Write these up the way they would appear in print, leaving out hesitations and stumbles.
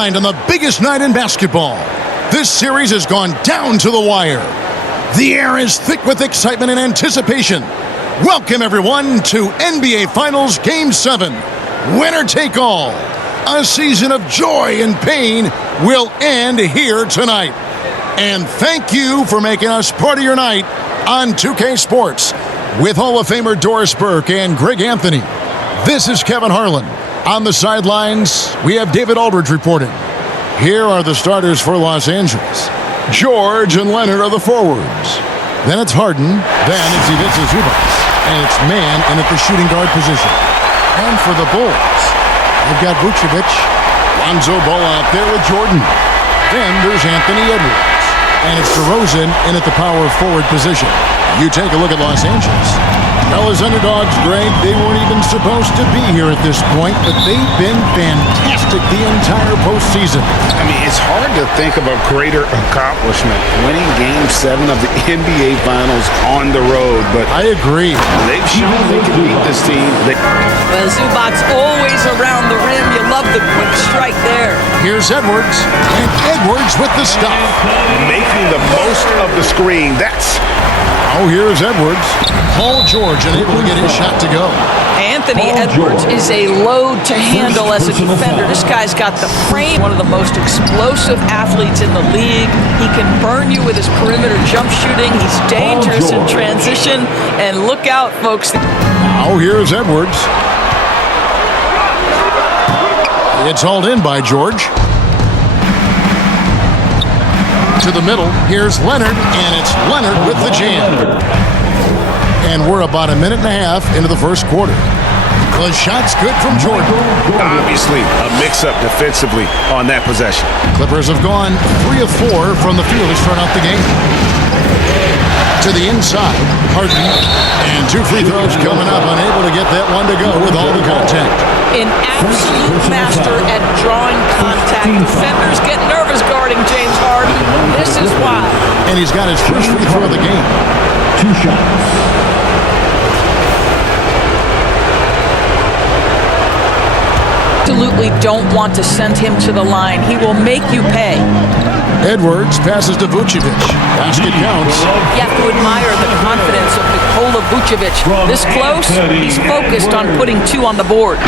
On the biggest night in basketball, this series has gone down to the wire. The air is thick with excitement and anticipation. Welcome, everyone, to NBA Finals Game 7. Winner take all. A season of joy and pain will end here tonight. And thank you for making us part of your night on 2K Sports with Hall of Famer Doris Burke and Greg Anthony. This is Kevin Harlan. On the sidelines, we have David Aldridge reporting. Here are the starters for Los Angeles. George and Leonard are the forwards. Then it's Harden. Then it's Ivica Zubac. And it's man in at the shooting guard position. And for the Bulls, they've got Vucevic, Lonzo Ball out there with Jordan. Then there's Anthony Edwards. And it's DeRozan in at the power forward position. You take a look at Los Angeles. Well, as underdogs, Greg, they weren't even supposed to be here at this point, but they've been fantastic the entire postseason. I mean, it's hard to think of a greater accomplishment, winning Game 7 of the NBA Finals on the road, but I agree. They've shown they can beat this team. Well, Zubac's always around the rim. You love the quick strike there. Here's Edwards, and Edwards with the stuff. Making the most of the screen. Oh, here's Edwards. Paul George unable to get his shot to go. Anthony Edwards is a load to handle as a defender. This guy's got the frame. One of the most explosive athletes in the league. He can burn you with his perimeter jump shooting. He's dangerous in transition. And look out, folks. Oh, here's Edwards. It's hauled in by George. To the middle, here's Leonard, and it's Leonard with the jam. And we're about a minute and a half into the first quarter. The shot's good from Jordan. Obviously, a mix-up defensively on that possession. Clippers have gone 3 of 4 from the field to start out the game. To the inside, Harden, and 2 free throws coming up, unable to get that one to go with all the contact. An absolute master at drawing contact. Defenders get nervous guarding James Harden. This is why. And he's got his first free throw of the game. 2 shots. Absolutely don't want to send him to the line. He will make you pay. Edwards passes to Vucevic. Basket counts. You have to admire the confidence of Nikola Vucevic. This close, he's focused on putting 2 on the board.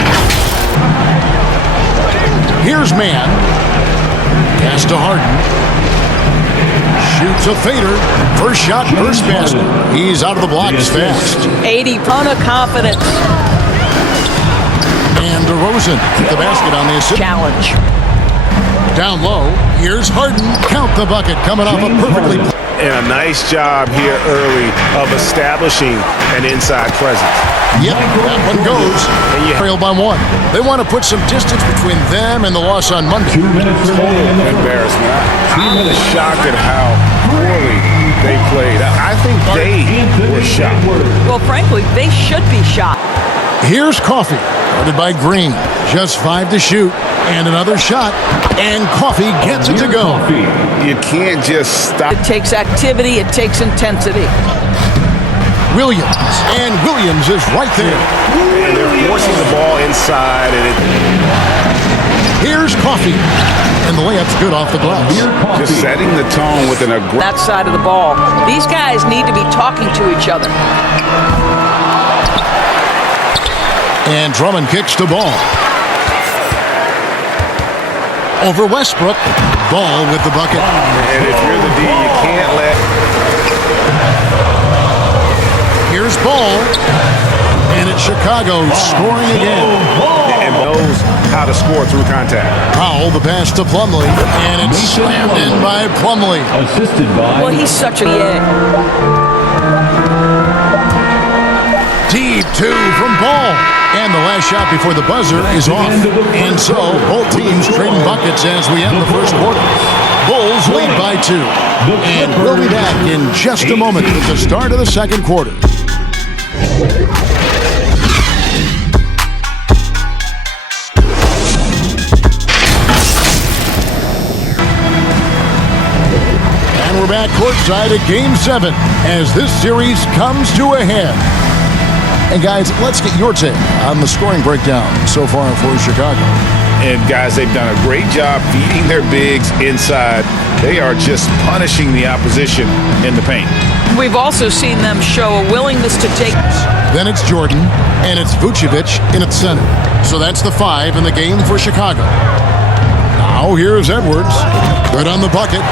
Here's man. Pass to Harden. Shoots a fader. First shot, first basket. He's out of the blocks fast. 80 ton of confidence. And DeRozan with the basket on the assist. Challenge. Down low, here's Harden. Count the bucket coming off a perfectly. And a nice job here early of establishing an inside presence. Yep, that one goes. And you trail by 1. They want to put some distance between them and the loss on Monday. 2 minutes remaining. Embarrassment. I'm shocked at how poorly they played. I think they were shocked. Well, frankly, they should be shot. Here's Coffee, guarded by Green. Just 5 to shoot. And another shot. And Coffee gets it to go. You can't just stop. It takes activity. It takes intensity. Williams. And Williams is right there. And they're forcing the ball inside. Here's Coffee. And the layup's good off the glass. Just setting the tone with an aggressive. That side of the ball. These guys need to be talking to each other. And Drummond kicks the ball. Over Westbrook. Ball with the bucket. And if you're the D, you can't let. Here's Ball. And it's Chicago scoring again. And knows how to score through contact. Powell, the pass to Plumlee. And it's slammed in by Plumlee. Assisted by. Well, he's such a Deep 2 from Ball. And the last shot before the buzzer is off. And so both teams trading buckets as we end the first quarter. Bulls lead by 2. And we'll be back in just a moment with the start of the second quarter. And we're back courtside at Game 7 as this series comes to a head. And guys, let's get your take on the scoring breakdown so far for Chicago. And guys, they've done a great job feeding their bigs inside. They are just punishing the opposition in the paint. We've also seen them show a willingness to take. Then it's Jordan, and it's Vucevic in its center. So that's the 5 in the game for Chicago. Now here's Edwards. Good on the bucket.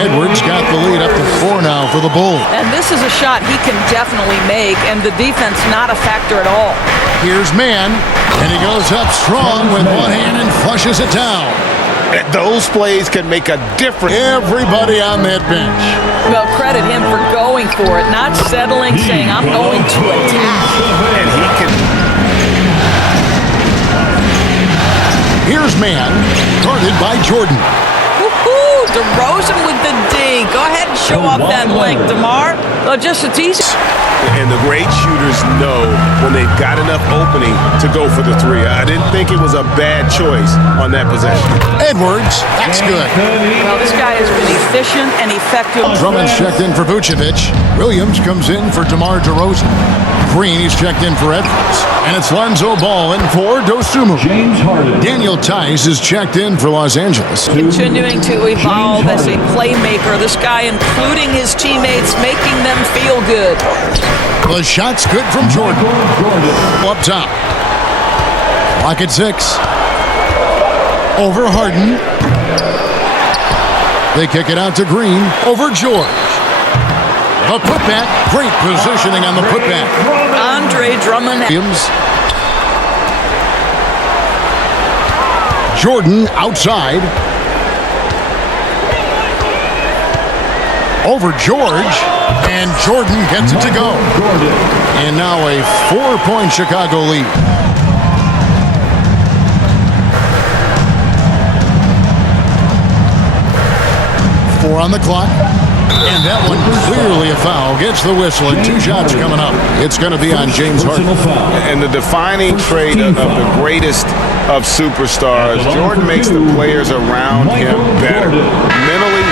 Edwards got the lead up to 4 now for the Bulls. And this is a shot he can definitely make, and the defense not a factor at all. Here's Mann, and he goes up strong with one hand and flushes it down. Those plays can make a difference. Everybody on that bench. Well, credit him for going for it, not settling, saying, I'm going to attack. And he can. Here's Mann, guarded by Jordan. Woohoo! DeRozan with the D. Go ahead and show off that length, DeMar. Well, just it's easy. And the great shooters know when they've got enough opening to go for the 3. I didn't think it was a bad choice on that possession. Edwards, that's good. Well, this guy has been efficient and effective. Drummond's checked in for Vucevic. Williams comes in for DeMar DeRozan. Green, he's checked in for Edwards. And it's Lonzo Ball in for Dosunmu. James Harden. Daniel Tice is checked in for Los Angeles. Continuing to evolve as a playmaker. This guy, including his teammates, making them feel good. The shot's good from Jordan. Up top. Clock at 6. Over Harden. They kick it out to Green. Over George. A putback. Great positioning on the putback. Andre Drummond. Williams. Jordan outside. Over George. And Jordan gets it to go. And now a 4-point Chicago lead. Four on the clock. And that one clearly a foul. Gets the whistle and 2 shots coming up. It's going to be on James Harden. And the defining trait of the greatest of superstars, Jordan makes the players around him better. Mentally,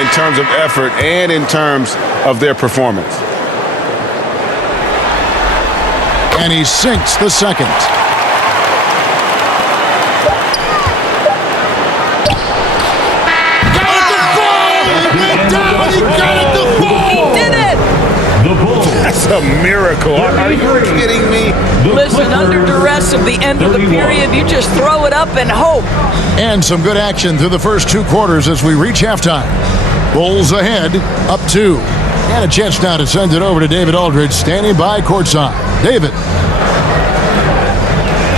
in terms of effort, and in terms of their performance. And he sinks the second. That's a miracle. Are you kidding me? Listen, under duress of the end of the period, you just throw it up and hope. And some good action through the first 2 quarters as we reach halftime. Bulls ahead, up 2. And a chance now to send it over to David Aldridge, standing by courtside. David.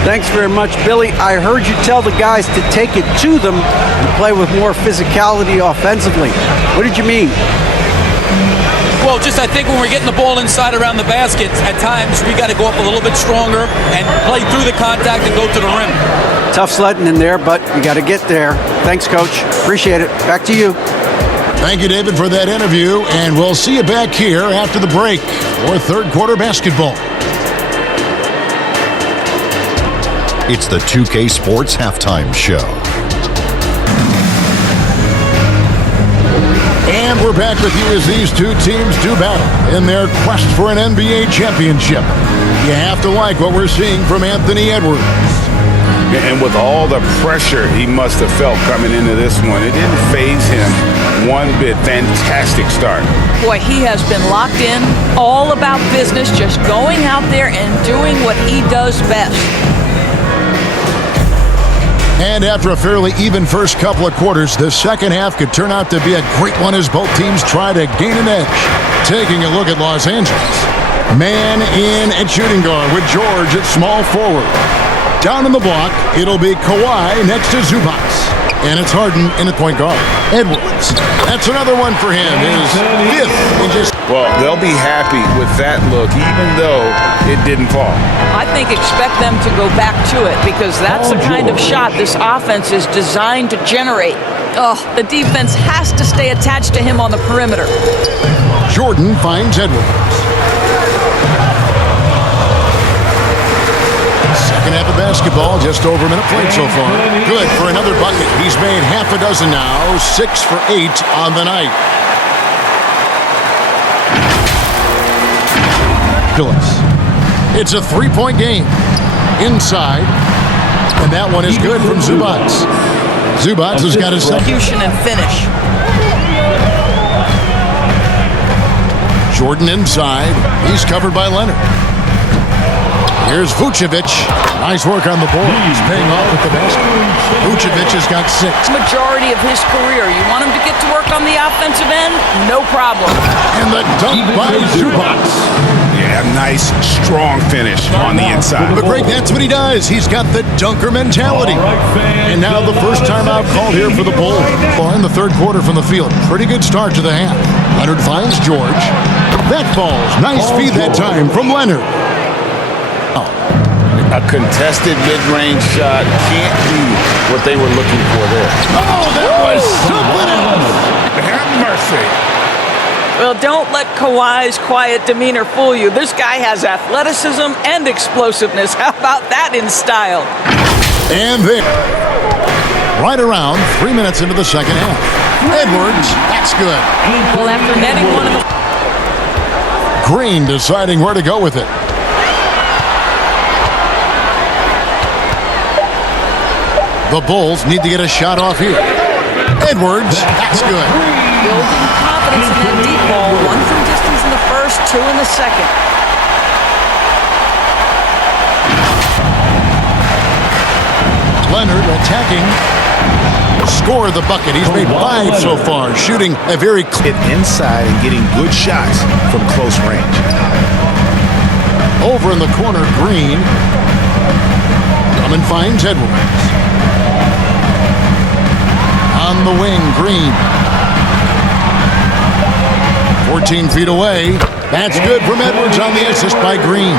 Thanks very much, Billy. I heard you tell the guys to take it to them and play with more physicality offensively. What did you mean? Well, just I think when we're getting the ball inside around the baskets, at times we got to go up a little bit stronger and play through the contact and go to the rim. Tough sledding in there, but you got to get there. Thanks, Coach. Appreciate it. Back to you. Thank you, David, for that interview, and we'll see you back here after the break for third quarter basketball. It's the 2K Sports Halftime Show. And we're back with you as these 2 teams do battle in their quest for an NBA championship. You have to like what we're seeing from Anthony Edwards. And with all the pressure he must have felt coming into this one, it didn't faze him one bit. Fantastic start. Boy, he has been locked in, all about business, just going out there and doing what he does best. And after a fairly even first couple of quarters, the second half could turn out to be a great one as both teams try to gain an edge. Taking a look at Los Angeles. Man in at shooting guard with George at small forward. Down in the block, it'll be Kawhi next to Zubac. And it's Harden in at point guard. Edwards. That's another one for him. His 5th in just... Well, they'll be happy with that look, even though it didn't fall. I think expect them to go back to it because that's the kind of shot this offense is designed to generate. Oh, the defense has to stay attached to him on the perimeter. Jordan finds Edwards. Second half of basketball, just over a minute played so far. Good for another bucket. He's made half a dozen now, 6 for 8 on the night. It's a 3-point game. Inside. And that one is good from Zubac. Zubac has got his second. Execution and finish. Jordan inside. He's covered by Leonard. Here's Vucevic. Nice work on the board. He's paying off with the basket. Vucevic has got 6. Majority of his career. You want him to get to work on the offensive end? No problem. And the dunk by Zubac. Yeah, nice, strong finish on the inside. But Greg, that's what he does. He's got the dunker mentality. And now the first timeout called here for the Bulls. Far in the third quarter from the field. Pretty good start to the half. Leonard finds George. That falls. Nice feed that time from Leonard. A contested mid-range shot can't be what they were looking for there. Oh, that was something else. Have mercy. Well, don't let Kawhi's quiet demeanor fool you. This guy has athleticism and explosiveness. How about that in style? And there. Right around 3 minutes into the second half. Edwards, that's good. Well, after netting one of the... Green deciding where to go with it. The Bulls need to get a shot off here. Edwards, that's good. Building confidence in that deep ball. 1 from distance in the first, 2 in the second. Leonard attacking. Score the bucket. He's made 5 so far, shooting a very Get inside and getting good shots from close range. over in the corner. Green. Drummond finds Edwards. On the wing, Green. 14 feet away. That's good from Edwards on the assist by Green.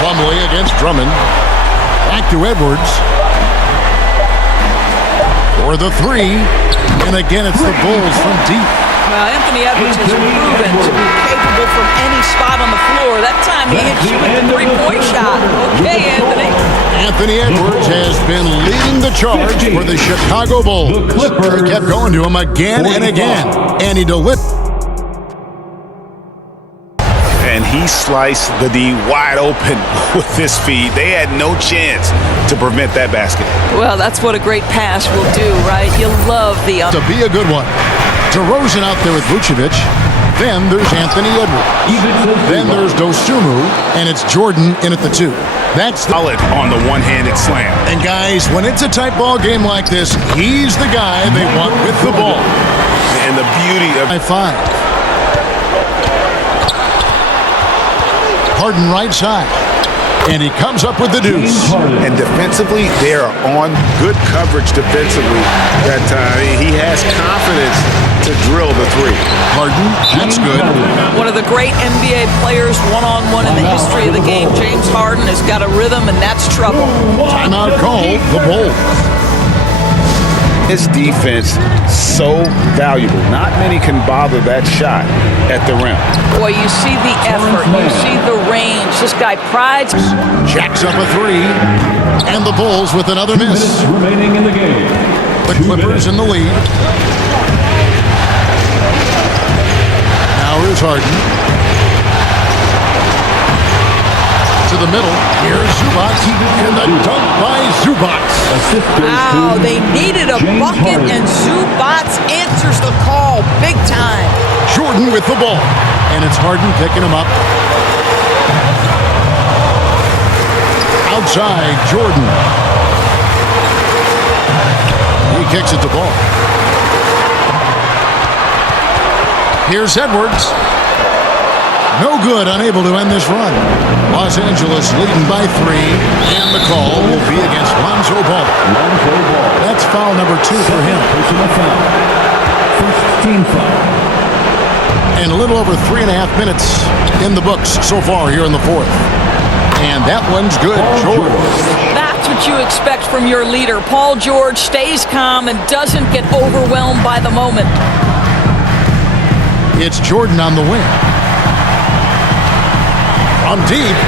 Plumlee against Drummond. Back to Edwards. For the 3. And again, it's the Bulls from deep. Well, Anthony Edwards has proven to be capable from any spot on the floor. That time he hit you with the three-point shot. Okay, Anthony. Anthony Edwards has been leading the charge for the Chicago Bulls. They kept going to him again and again. And he delivered. And he sliced the D wide open with this feed. They had no chance to prevent that basket. Well, that's what a great pass will do, right? You love the... To be a good one. DeRozan out there with Vucevic. Then there's Anthony Edwards. Then there's Dosunmu. And it's Jordan in at the 2. That's the... Solid on the one-handed slam. And guys, when it's a tight ball game like this, he's the guy they want with the ball. And the beauty of... By 5. Harden right side. And he comes up with the deuce. And defensively, they are on good coverage defensively that time. He has confidence to drill the 3. Harden, that's good. One of the great NBA players one-on-one in the history of the game, James Harden, has got a rhythm, and that's trouble. Timeout called, the Bulls. His defense so valuable. Not many can bother that shot at the rim. Boy, you see the effort, you see the range. This guy prides. Jacks up a 3. And the Bulls with another miss. Remaining in the game. The Clippers in the lead. Now here's Harden. To the middle. Here's Zubac. And the dunk by Zubac. Wow, they needed a bucket, and Zubac answers the call big time. Jordan with the ball. And it's Harden picking him up. Outside, Jordan. He kicks it to ball. Here's Edwards. No good, unable to end this run. Los Angeles leading by 3, and the call will be against Lonzo Ball. That's foul number 2 for him. Personal foul. First team foul. And a little over 3.5 minutes in the books so far here in the 4th. And that one's good, George. That's what you expect from your leader. Paul George stays calm and doesn't get overwhelmed by the moment. It's Jordan on the wing. From deep,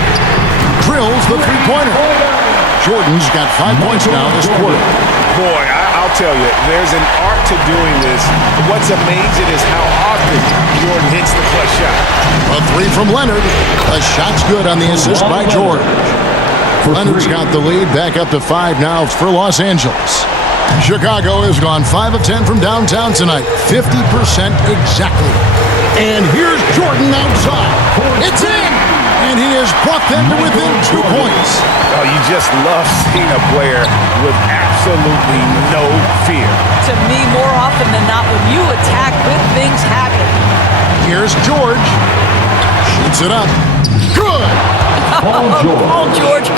drills the three-pointer. Jordan's got 5 points now this quarter. Boy, I'll tell you, there's an art to doing this. What's amazing is how often Jordan hits the clutch shot. A 3 from Leonard. The shot's good on the assist by George. Leonard's got the lead, back up to 5 now for Los Angeles. Chicago has gone 5 of 10 from downtown tonight, 50% exactly. And here's Jordan outside. It's in! And he has brought them to within 2 points. Oh, you just love seeing a player with absolutely no fear. To me, more often than not, when you attack, good things happen. Here's George. Shoots it up. Good! Paul George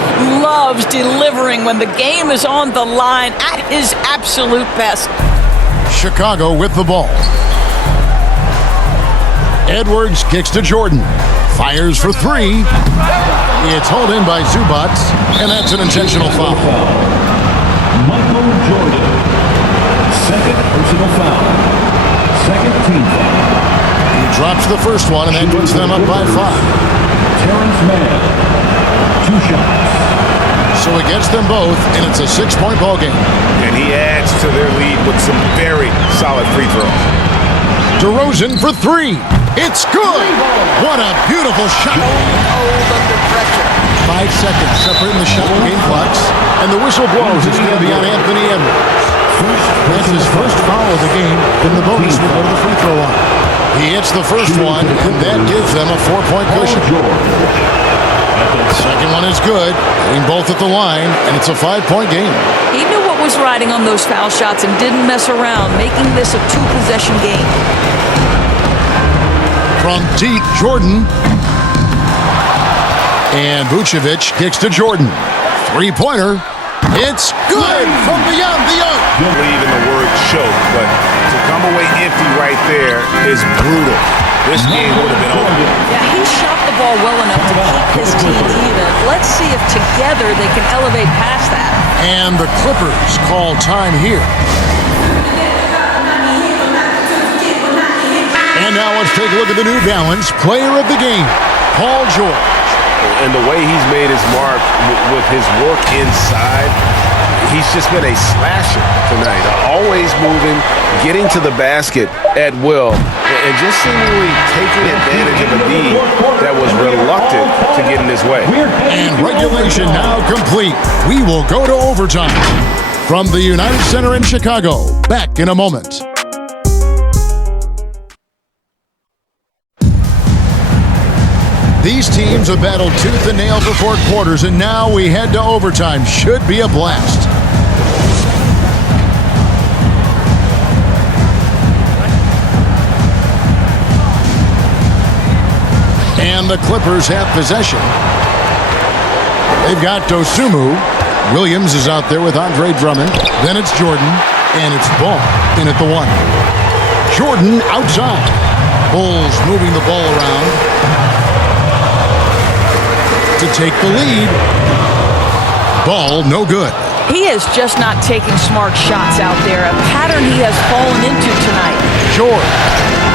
loves delivering when the game is on the line at his absolute best. Chicago with the ball. Edwards kicks to Jordan. Fires for 3. It's hauled in by Zubac, and that's an intentional foul. Michael Jordan. Second personal foul. Second team foul. He drops the first one, and that puts them up by 5. Terrence Mann. 2 shots. So he gets them both, and it's a 6-point ball game. And he adds to their lead with some very solid free throws. DeRozan for 3. It's good! What a beautiful shot! Old under pressure. 5 seconds separating the shot game clocks, and the whistle blows. It's going to be on Anthony Edwards. That's his first foul of the game. Then the bonus will go to the free throw line. He hits the first one, and that gives them a 4-point cushion. Second one is good, hitting both at the line, and it's a 5-point game. He knew what was riding on those foul shots and didn't mess around, making this a 2-possession game. From deep, Jordan. And Vucevic kicks to Jordan. 3-pointer. It's good from beyond the arc. I believe in the word choke, but to come away empty right there is brutal. This game would have been over. Yeah, he shot the ball well enough to keep his team even. Let's see if together they can elevate past that. And the Clippers call time here. And now let's take a look at the New Balance player of the game, Paul George. And the way he's made his mark with his work inside, he's just been a slasher tonight. Always moving, getting to the basket at will, and just seemingly taking advantage of a D that was reluctant to get in his way. And regulation now complete. We will go to overtime. From the United Center in Chicago, back in a moment. These teams have battled tooth and nail for 4 quarters, and now we head to overtime. Should be a blast. And the Clippers have possession. They've got Dosunmu. Williams is out there with Andre Drummond. Then it's Jordan, and it's Ball in at the 1. Jordan outside. Bulls moving the ball around to take the lead. Ball no good. He is just not taking smart shots out there, a pattern he has fallen into tonight. George,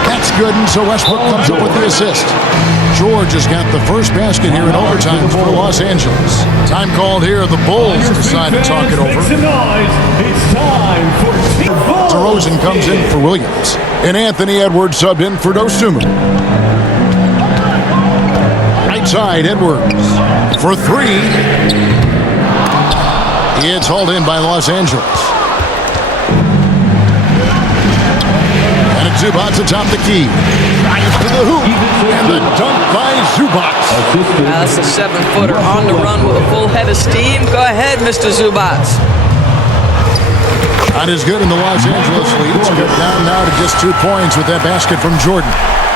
that's good, and so Westbrook comes up with the assist. George has got the first basket here in overtime for Los Angeles. Time called here. The Bulls decide to talk it over. It's time for DeRozan comes in for Williams, and Anthony Edwards subbed in for Dosunmu. Right side, Edwards for 3. It's hauled in by Los Angeles. And it's Zubac atop the key. Bryant to the hoop. And the dunk by Zubac. That's a 7-footer on the run with a full head of steam. Go ahead, Mr. Zubac. Not as good in the Los Angeles lead. It's cut down now to just 2 points with that basket from Jordan.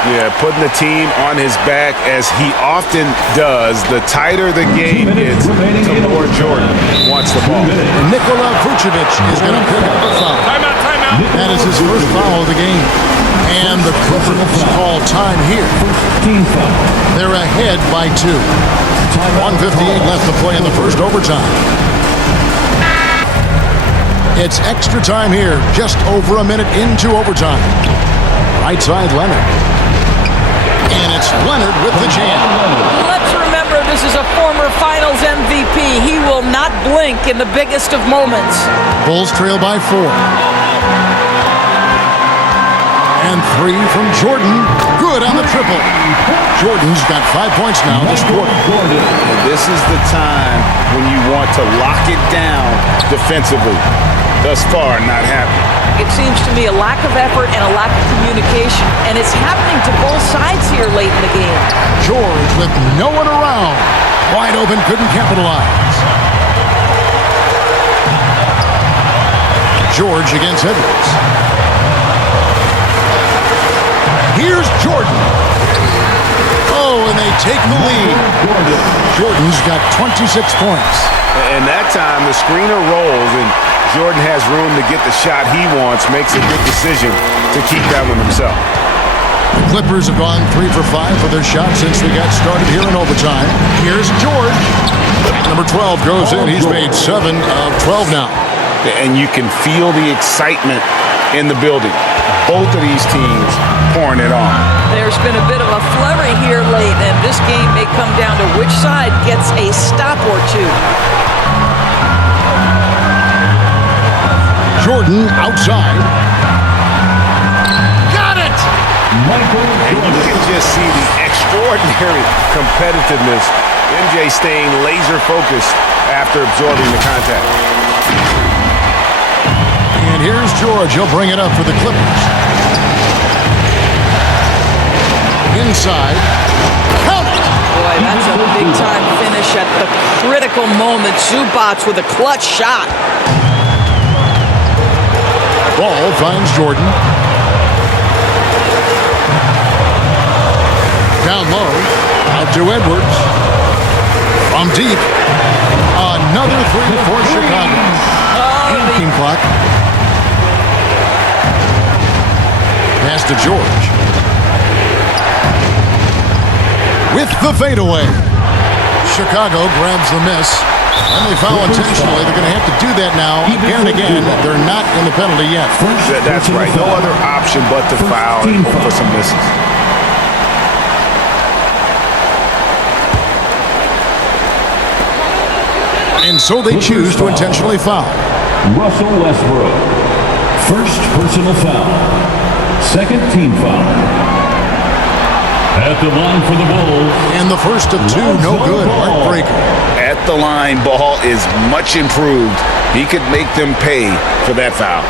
Yeah, putting the team on his back as he often does. The tighter the game gets, the more Jordan wants the ball. And Nikola Vucevic is going to pick up the foul. Timeout, timeout. That is his first foul of the game. And the Clippers call time here. They're ahead by 2. 1:58 left to play in the first overtime. It's extra time here, just over a minute into overtime. Right side, Leonard. And it's Leonard with the jam. Let's remember this is a former Finals MVP. He will not blink in the biggest of moments. Bulls trail by 4. And three from Jordan. Good on the triple. Jordan's got 5 points now this quarter. And this is the time when you want to lock it down defensively. Thus far, not happening. It seems to me a lack of effort and a lack of communication, and it's happening to both sides here late in the game. George with no one around. Wide open, couldn't capitalize. George against Edwards. Here's Jordan. Oh, and they take the lead. Jordan's got 26 points. And that time, the screener rolls, and Jordan has room to get the shot he wants, makes a good decision to keep that one himself. The Clippers have gone 3 for 5 for their shot since they got started here in overtime. Here's George. Number 12 goes in. He's made 7 of 12 now. And you can feel the excitement in the building. Both of these teams pouring it on. There's been a bit of a flurry here late, and this game may come down to which side gets a stop or two. Jordan outside. Got it! And you can just see the extraordinary competitiveness. MJ staying laser focused after absorbing the contact. And here's George. He'll bring it up for the Clippers. Inside. Count it! Boy, that's a big-time finish at the critical moment. Zubac with a clutch shot. Ball finds Jordan. Down low. Out to Edwards. From deep. Another three for Chicago. Team clock. Pass to George. With the fadeaway. Chicago grabs the miss. And they foul intentionally. They're going to have to do that now again and again. They're not in the penalty yet. That's right. No other option but to foul and hope for some misses. And so they choose to intentionally foul. Russell Westbrook. First personal foul. Second team foul. At the line for the Bulls. And the first of two, no good. Heartbreaker. At the line, Ball is much improved. He could make them pay for that foul.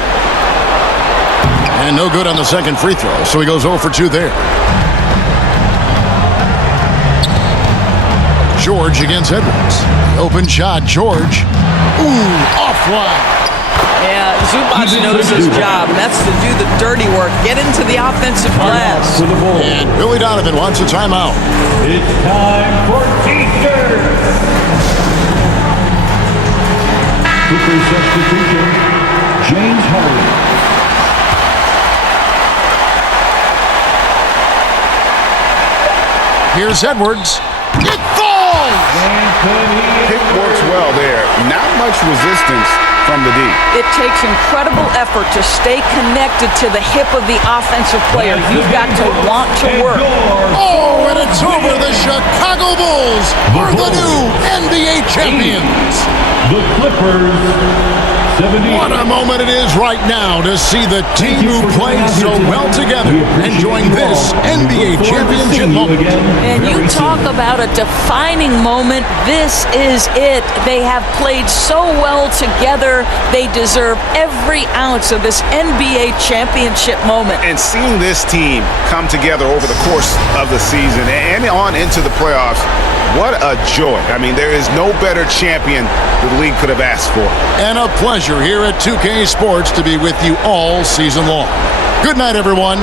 And no good on the second free throw, so he goes 0 for 2 there. George against Edwards. Open shot, George. Ooh, offline. Yeah, Zubac knows his job. That's to do the dirty work. Get into the offensive glass. And Billy Donovan wants a timeout. It's time for T-shirts. Super substitution, James Harden. Here's Edwards. It falls! Pick works well there. Not much resistance from the D. It takes incredible effort to stay connected to the hip of the offensive player. You've got to want to work. Oh, and it's over. The Chicago Bulls are the new NBA champions. The Clippers. 70. What a moment it is right now to see the team who played so well together enjoying this NBA championship moment. And you talk about a defining moment. This is it. They have played so well together. They deserve every ounce of this NBA championship moment. And seeing this team come together over the course of the season and on into the playoffs, what a joy. I mean, there is no better champion the league could have asked for. And a pleasure here at 2K Sports to be with you all season long. Good night, everyone.